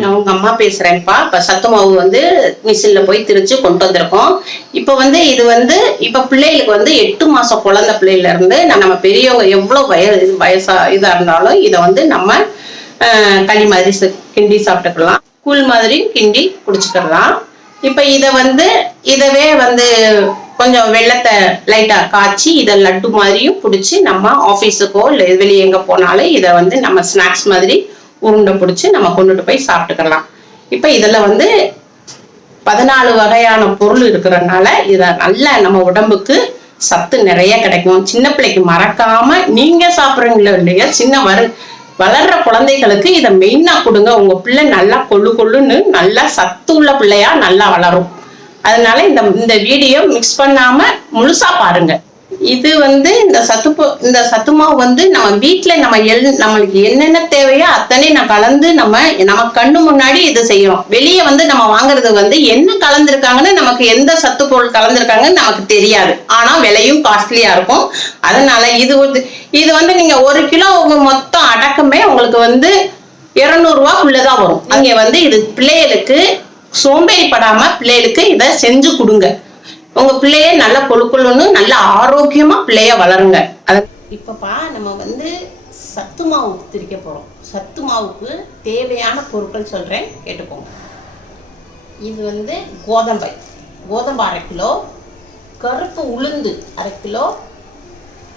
நான் உங்க அம்மா பேசுறேன்ப்பா. இப்ப சத்து மாவு வந்து மிஷின்ல போய் திரிச்சு கொண்டு வந்திருக்கோம். இப்ப வந்து இது வந்து இப்ப பிள்ளைகளுக்கு வந்து 8 மாசம் குழந்தை பிள்ளையில இருந்து நம்ம பெரியவங்க எவ்வளவு வயசா இதா இருந்தாலும் இதை வந்து நம்ம களி மாதிரி கிண்டி சாப்பிட்டுக்கலாம், கூழ் மாதிரி கிண்டி குடிச்சுக்கலாம். இப்ப இத வந்து இதவே வந்து கொஞ்சம் வெள்ளத்தை லைட்டா காய்ச்சி இதை லட்டு மாதிரியும் பிடிச்சி நம்ம ஆபீஸுக்கோ இல்லை வெளியே எங்க போனாலும் இதை வந்து நம்ம ஸ்நாக்ஸ் மாதிரி உருண்டை பிடிச்சி நம்ம கொண்டுட்டு போய் சாப்பிட்டுக்கலாம். இப்ப இதுல வந்து 14 வகையான பொருள் இருக்கிறதுனால இத நல்ல நம்ம உடம்புக்கு சத்து நிறைய கிடைக்கும். சின்ன பிள்ளைக்கு மறக்காம நீங்க சாப்பிடுறீங்களோ இல்லையா, வளர்ற குழந்தைகளுக்கு இதை மெயினா கொடுங்க. உங்க பிள்ளை நல்லா கொள்ளுன்னு நல்லா சத்து உள்ள பிள்ளையா நல்லா வளரும். அதனால இந்த வீடியோ மிக்ஸ் பண்ணாம முழுசா பாருங்க. இது வந்து இந்த சத்து மாவு வந்து நம்ம வீட்டுல நம்மளுக்கு என்னென்ன தேவையோ அத்தனை நான் கலந்து நம்ம கண்ணு முன்னாடி இது செய்யறோம். வெளியே வந்து நம்ம வாங்குறது வந்து என்ன கலந்துருக்காங்கன்னு நமக்கு எந்த சத்து பொருள் கலந்துருக்காங்கன்னு நமக்கு தெரியாது. ஆனா விலையும் காஸ்ட்லியா இருக்கும். அதனால இது வந்து நீங்க 1 கிலோ மொத்தம் அடக்கமே உங்களுக்கு வந்து 200 ரூபாய்க்குள்ளதான் வரும். நீங்க வந்து இது பிள்ளைகளுக்கு சோம்பேறிப்படாம பிள்ளைகளுக்கு இதை செஞ்சு கொடுங்க. உங்க பிள்ளைய நல்லா கொழுன்னு நல்ல ஆரோக்கியமா பிள்ளைய வளருங்க. இப்பப்பா நம்ம வந்து சத்து மாவு திரிக்க போறோம். சத்து மாவுக்கு தேவையான பொருட்கள் சொல்றேன், கேட்டுக்கோங்க. இது வந்து கோதம்பு 1/2 கிலோ, கருப்பு உளுந்து 1/2 கிலோ,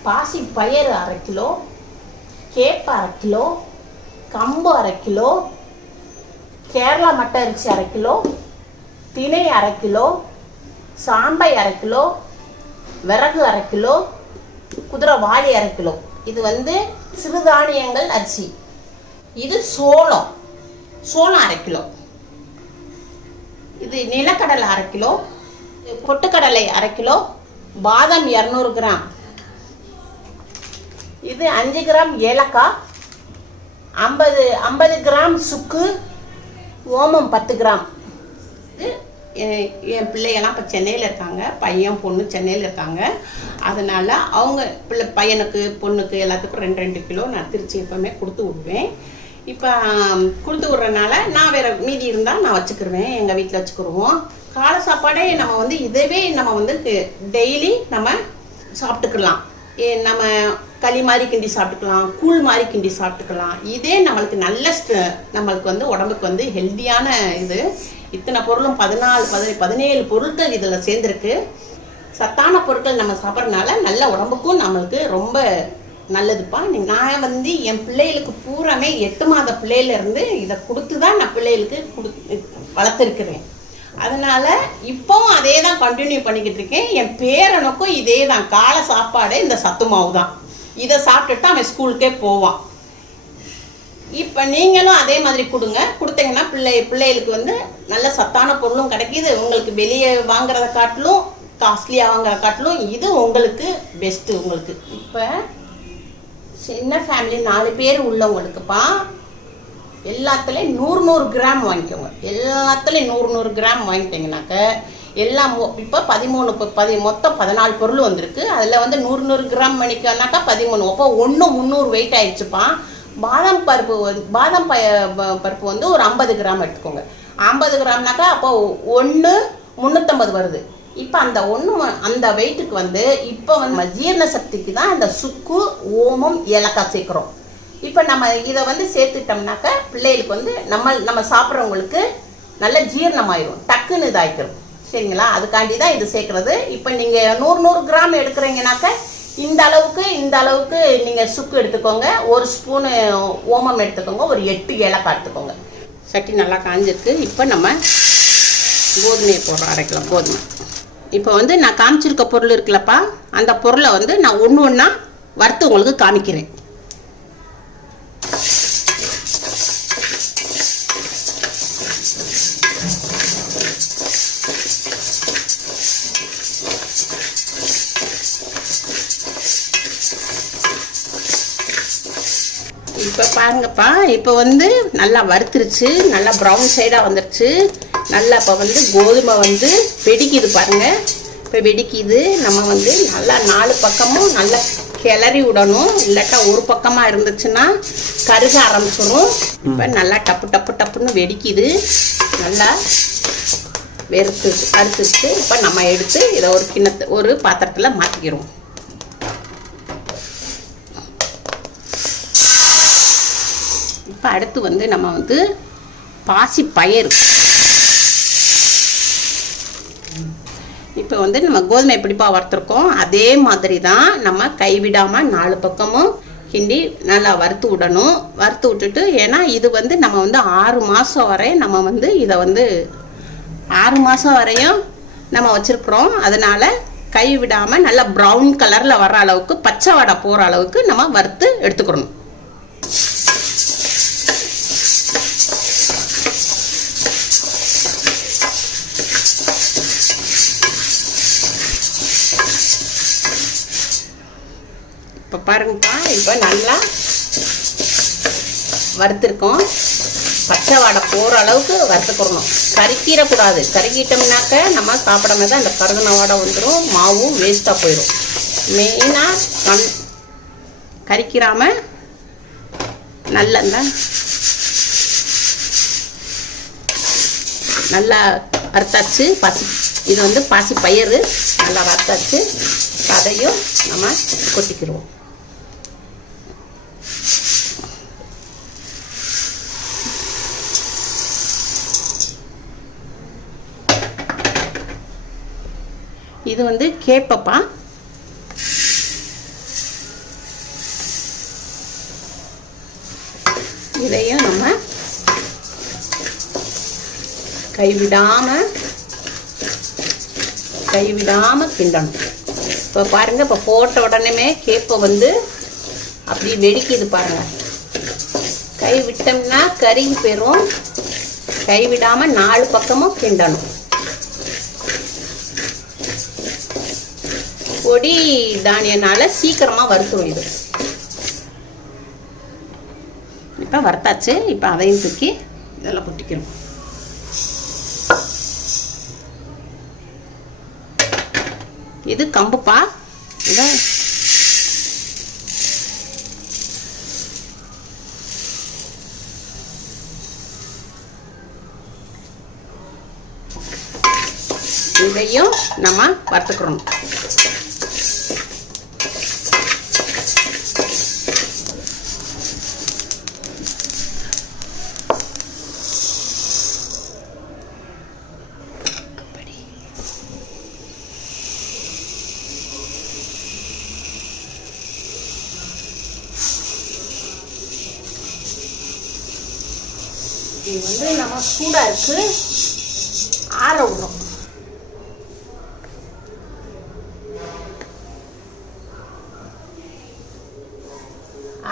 பாசி பயிறு 1/2 கிலோ, கேப்பை 1/2 கிலோ, கம்பு 1/2 கிலோ, கேரளா மட்டை அரிசி 1/2 கிலோ, திணை 1/2 கிலோ, சாம்பை 1/2 கிலோ, விறகு 1/2 கிலோ, குதிரைவாளி 1/2 கிலோ. இது வந்து சிறுதானியங்கள் அரிசி. இது சோளம் 1/2 கிலோ. இது நிலக்கடலை 1/2 கிலோ, பொட்டுக்கடலை 1/2 கிலோ, பாதாம் 200 கிராம். இது 5 கிராம் ஏலக்காய், 50 கிராம் சுக்கு, ஓமம் 10 கிராம். என் பிள்ளையெல்லாம் இப்போ சென்னையில் இருக்காங்க, பையன் பொண்ணு சென்னையில் இருக்காங்க. அதனால அவங்க பையனுக்கு பொண்ணுக்கு எல்லாத்துக்கும் 2 கிலோ நான் திருச்சி எப்பவுமே கொடுத்து விடுவேன். இப்போ கொடுத்து விட்றதுனால நான் வேற மீதி இருந்தால் நான் வச்சுக்கிருவேன், எங்கள் வீட்டில் வச்சுக்கிருவோம். காலை சாப்பாடே நம்ம வந்து இதவே நம்ம வந்து டெய்லி நம்ம சாப்பிட்டுக்கலாம். நம்ம களி மாதிரி கிண்டி சாப்பிட்டுக்கலாம், கூழ் மாதிரி கிண்டி சாப்பிட்டுக்கலாம். இதே நம்மளுக்கு நம்மளுக்கு வந்து உடம்புக்கு வந்து ஹெல்த்தியான இது. இத்தனை பொருளும் 17 பொருட்கள் இதில் சேர்ந்துருக்கு. சத்தான பொருட்கள் நம்ம சாப்பிட்றதுனால நல்ல உடம்புக்கும் நம்மளுக்கு ரொம்ப நல்லதுப்பா. நான் வந்து என் பிள்ளைகளுக்கு பூராமே 8 மாத பிள்ளையிலேருந்து இதை கொடுத்து தான் நான் பிள்ளைகளுக்கு வளர்த்துருக்குறேன். அதனால இப்போவும் அதே தான் கண்டினியூ பண்ணிக்கிட்டு இருக்கேன். என் பேரனுக்கும் இதே தான் காலை சாப்பாடு இந்த சத்து மாவு தான். இதை சாப்பிட்டுட்டு அவன் ஸ்கூலுக்கே போவான். இப்போ நீங்களும் அதே மாதிரி கொடுத்தீங்கன்னா பிள்ளைகளுக்கு வந்து நல்ல சத்தான பொருளும் கிடைக்கிது. உங்களுக்கு வெளியே வாங்குறத காட்டிலும் காஸ்ட்லியாக வாங்குறத காட்டிலும் இது உங்களுக்கு பெஸ்ட்டு. உங்களுக்கு இப்போ சின்ன ஃபேமிலி 4 பேர் உள்ளவங்களுக்குப்பா எல்லாத்துலேயும் 100 கிராம் வாங்கிக்கோங்க. எல்லாத்துலேயும் 100 கிராம் வாங்கிட்டீங்கன்னாக்க எல்லாம் இப்போ 13 மொத்தம் 14 பொருள் வந்திருக்கு. அதில் வந்து 100 கிராம் பண்ணிக்கனாக்கா 13, அப்போ 300 வெயிட் ஆயிடுச்சுப்பா. பாதாம் பருப்பு வந்து ஒரு 50 கிராம் எடுத்துக்கோங்க. 50 கிராம்னாக்கா அப்போ 350 வருது. இப்போ அந்த வெயிட்டுக்கு வந்து இப்போ வந்து ஜீரண சக்திக்கு தான் இந்த சுக்கு, ஓமம், ஏலக்காய் சேர்க்குறோம். இப்போ நம்ம இதை வந்து சேர்த்துட்டோம்னாக்கா பிள்ளைகளுக்கு வந்து நம்ம சாப்பிட்றவங்களுக்கு நல்ல ஜீரணமாயிடும், டக்குன்னு இதாகிக்கிறோம். சரிங்களா? அதுக்காண்டி தான் இது சேர்க்குறது. இப்போ நீங்கள் 100 கிராம் எடுக்கிறீங்கனாக்கா இந்த அளவுக்கு நீங்கள் சுக்கு எடுத்துக்கோங்க, 1 ஸ்பூனு ஓமம் எடுத்துக்கோங்க, ஒரு 8 ஏலக்காய் எடுத்துக்கோங்க. சட்டி நல்லா காஞ்சிருக்கு. இப்போ நம்ம கோதுமையை போடுறோம், 1/2 கிலோ கோதுமை. இப்போ வந்து நான் காமிச்சிருக்க பொருள் இருக்குல்லப்பா, அந்த பொருளை வந்து நான் ஒன்றா வறுத்து உங்களுக்கு காமிக்கிறேன். இப்போ பாருங்கப்பா, இப்போ வந்து நல்லா வறுத்துருச்சு, நல்லா ப்ரௌன் சைடாக வந்துருச்சு. நல்லா இப்போ வந்து கோதுமை வந்து வெடிக்குது பாருங்கள். இப்போ வெடிக்குது. நம்ம வந்து நல்லா 4 பக்கமும் நல்லா கிளறி விடணும், இல்லாட்டா ஒரு பக்கமாக இருந்துச்சுன்னா கருக ஆரம்பிச்சிடும். இப்போ நல்லா டப்பு டப்பு டப்புன்னு வெடிக்குது, நல்லா வறுத்துச்சு. இப்போ நம்ம எடுத்து இதை ஒரு பாத்திரத்தில் மாற்றிக்கிறோம். இப்போ அடுத்து நம்ம பாசி பயிறு. இப்போ நம்ம கோதுமை எப்படிப்பா வறுத்துருக்கோம் அதே மாதிரி தான் நம்ம கைவிடாமல் 4 பக்கமும் கிண்டி நல்லா வறுத்து விடணும். வறுத்து விட்டுட்டு, ஏன்னா இது நம்ம 6 மாதம் வரை நம்ம இதை 6 மாதம் வரையும் நம்ம வச்சுருக்குறோம். அதனால் கை விடாமல் நல்லா ப்ரௌன் கலரில் வர அளவுக்கு, பச்சை வடை போகிற அளவுக்கு நம்ம வறுத்து எடுத்துக்கிறணும். இப்போ பாருங்கப்பா, இப்போ நல்லா வறுத்துருக்கோம். பச்சை வாடை போகிற அளவுக்கு வறுத்துக்கிறணும். கருக்கிடக்கூடாது. கருக்கிட்டோம்னாக்க நம்ம சாப்பிடும் போது அந்த கருகின வாடை வந்துடும், மாவும் வேஸ்ட்டாக போயிடும். மெயினாக கறிக்கிறாமல் நல்லா வறுத்தாச்சு. இது பாசி பயிறு நல்லா வறுத்தாச்சு. அதையும் நம்ம கொட்டிக்கிடுவோம். இது கேப்பப்பா. இதையும் நம்ம கைவிடாம கிண்டணும். இப்போ பாருங்க, இப்போ போட்ட உடனே கேப்பை அப்படி வெடிக்குது பாருங்க. கை விட்டோம்னா கருகி போயிடும். கைவிடாம 4 பக்கமும் கிண்டணும். பொடி தானியனால சீக்கிரமா வறுத்துரும் இது. இப்போ வறுத்தாச்சு. இப்போ அதையும் தூக்கி இதெல்லாம் கொட்டிக்கிறோம். இது கம்புப்பா. இதையும் நம்ம வறுத்துக்கிறோம். இது நம்ம சூடா இருக்கு, ஆற விடும்.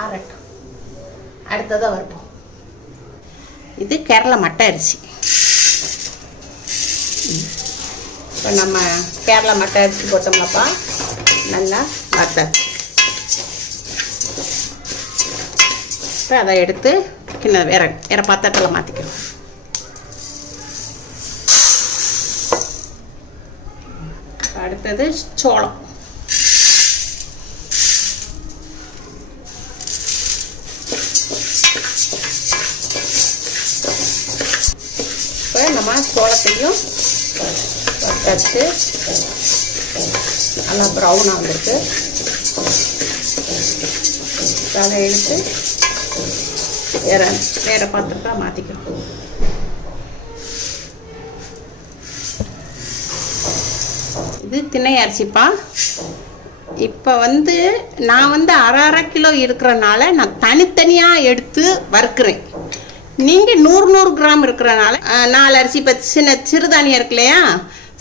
ஆறட்டும். அடுத்ததாக வரட்டும். இது கேரளா மட்டை அரிசி. இப்போ நம்ம கேரளா மட்டை அரிசி போட்டோம்னாப்பா நல்லா வறுத்தாச்சு. இப்போ அதை எடுத்து வேற பாத்திரத்தில் மாற்றிக்கிறோம். அடுத்தது சோளம். இப்போ நம்ம சோளத்தையும் வறுத்தாச்சு. நல்லா ப்ரௌனாக வந்துருக்கு. அதை எடுத்து வேற பாத்திரத்தை மாற்றிக்கிறோம். இது திணை அரிசிப்பா. இப்போ நான் அரை கிலோ இருக்கிறனால நான் தனித்தனியாக எடுத்து வறுக்கிறேன். நீங்கள் 100 கிராம் இருக்கிறனால 4 அரிசி. இப்போ சிறுதானியம் இருக்கு இல்லையா,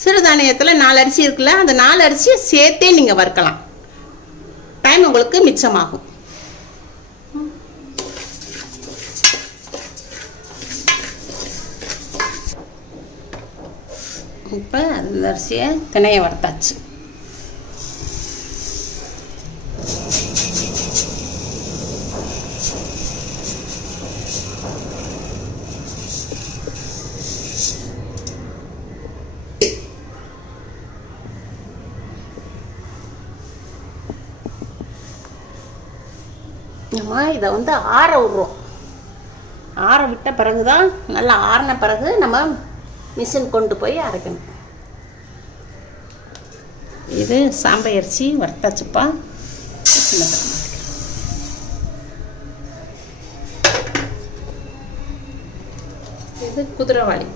சிறுதானியத்தில் 4 அரிசி இருக்குல்ல, அந்த 4 அரிசியை சேர்த்தே நீங்கள் வறுக்கலாம். டைம் உங்களுக்கு மிச்சமாகும். இப்போ அந்த அரிசியை திணையை வறுத்தாச்சு. நம்ம இதை வந்து ஆற விட்றோம். ஆற விட்ட பிறகு தான், நல்லா ஆறின பிறகு நம்ம மிஷின் கொண்டு போய் அரைக்கணும். இது சாம்பை அரிசி வறுத்தாச்சுப்பா. இது குதிரைவாளி.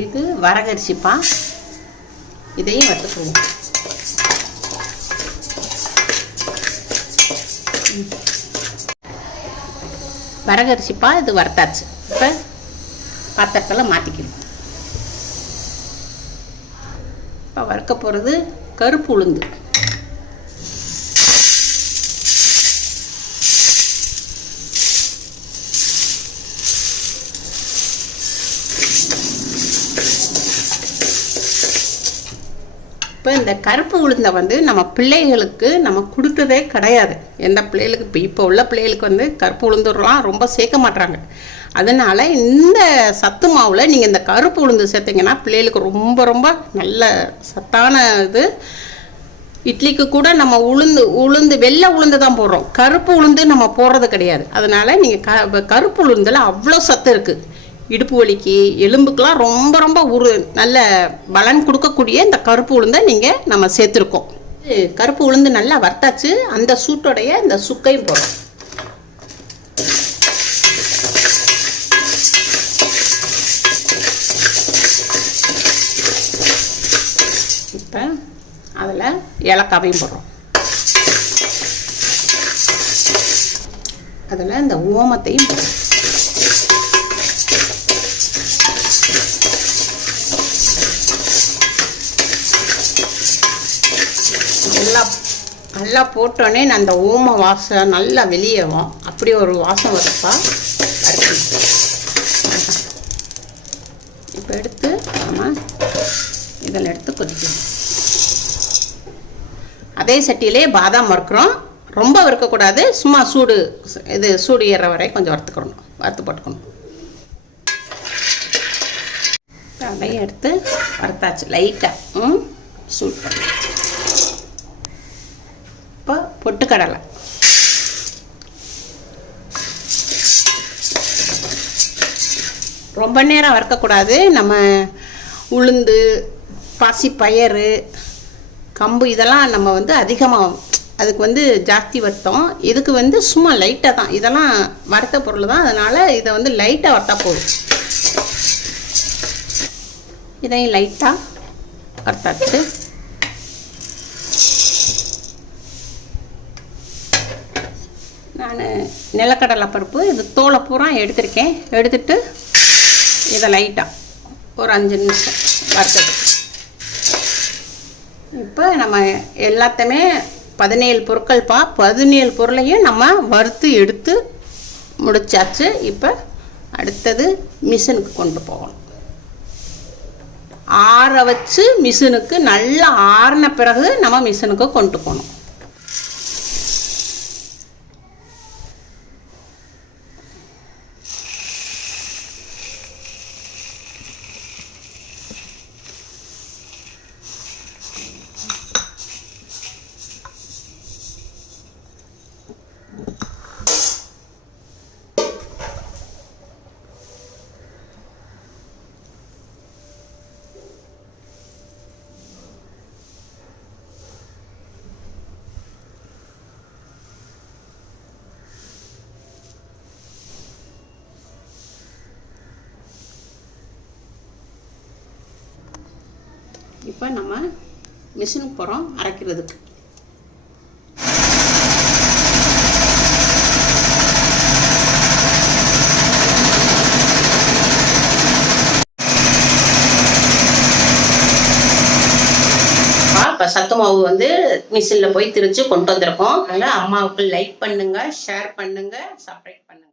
இது வரகரிசிப்பா. இதையும் வறுத்துக்குவோம். வரகரிசிப்பா, இது வறுத்தாச்சு. இப்போ பாத்திரத்தில் மாற்றிக்கணும். இப்போ வறுக்க போகிறது கருப்பு உளுந்து. இப்போ இந்த கருப்பு உளுந்தை வந்து நம்ம பிள்ளைகளுக்கு நம்ம கொடுத்ததே கிடையாது. எந்த பிள்ளைகளுக்கு இப்போ உள்ள பிள்ளைகளுக்கு வந்து கருப்பு உளுந்துலாம் ரொம்ப சேர்க்க மாட்டாங்க. அதனால் இந்த சத்து மாவில் நீங்கள் இந்த கருப்பு உளுந்து சேர்த்திங்கன்னா பிள்ளைகளுக்கு ரொம்ப ரொம்ப நல்ல சத்தான இது. இட்லிக்கு கூட நம்ம உளுந்து வெள்ளை உளுந்து தான் போடுறோம், கருப்பு உளுந்து நம்ம போடுறது கிடையாது. அதனால் நீங்கள் கருப்பு உளுந்தில் அவ்வளோ சத்து இருக்குது. இடுப்பு வலிக்கு, எலும்புக்கெலாம் ரொம்ப ரொம்ப நல்ல பலன் கொடுக்கக்கூடிய இந்த கருப்பு உளுந்தை நம்ம சேர்த்துருக்கோம். கருப்பு உளுந்து நல்லா வறுத்தாச்சு. அந்த சூட்டோடைய இந்த சுக்கையும் போடுறோம். இப்போ அதில் ஏலக்காவையும் போடுறோம். அதில் இந்த ஓமத்தையும் போடுறோம். நல்லா போட்டோன்னே அந்த ஓம வாசம் நல்லா வெளியேறும். அப்படி ஒரு வாசம் வருப்பா. இப்போ எடுத்து நம்ம இதில் எடுத்து கொதிக்கணும். அதே சட்டியிலே பாதாம் வறுக்கிறோம். ரொம்ப வறுக்கக்கூடாது, சும்மா சூடு ஏற வரை கொஞ்சம் வறுத்து போட்டுக்கணும். அதையும் எடுத்து வறுத்தாச்சு லைட்டாக சூடு பண்ணி. இப்போ பொட்டுக்கடலை, ரொம்ப நேரம் வறுக்கக்கூடாது. நம்ம உளுந்து, பாசிப்பயறு, கம்பு இதெல்லாம் நம்ம வந்து அதிகமாக அதுக்கு ஜாஸ்தி வறுத்தோம். இதுக்கு சும்மா லைட்டாக தான். இதெல்லாம் வறுத்த பொருள் தான், அதனால் இதை லைட்டாக வறுத்தா போதும். இதையும் லைட்டாக வறுத்தாச்சு. நான் நிலக்கடலை பருப்பு இது தோலை பூரா எடுத்திருக்கேன். எடுத்துட்டு இதை லைட்டாக ஒரு 5 நிமிஷம் வறுத்தது. இப்போ நம்ம எல்லாத்தையுமே 17 பொருட்கள்ப்பா. 17 பொருளையும் நம்ம வறுத்து எடுத்து முடிச்சாச்சு. இப்போ அடுத்தது மிஷினுக்கு கொண்டு போகணும். ஆற வச்சு மிஷினுக்கு நல்லா ஆறின பிறகு நம்ம மிஷினுக்கு கொண்டு போகணும். இப்போ நம்ம மிஷினுக்கு போகிறோம் அரைக்கிறதுக்கு. இப்போ சத்து மாவு மிஷினில் போய் திரிச்சு கொண்டு வந்திருக்கோம். அதனால் அம்மாவுக்கு லைக் பண்ணுங்கள், ஷேர் பண்ணுங்கள், சப்ஸ்கிரைப் பண்ணுங்கள்.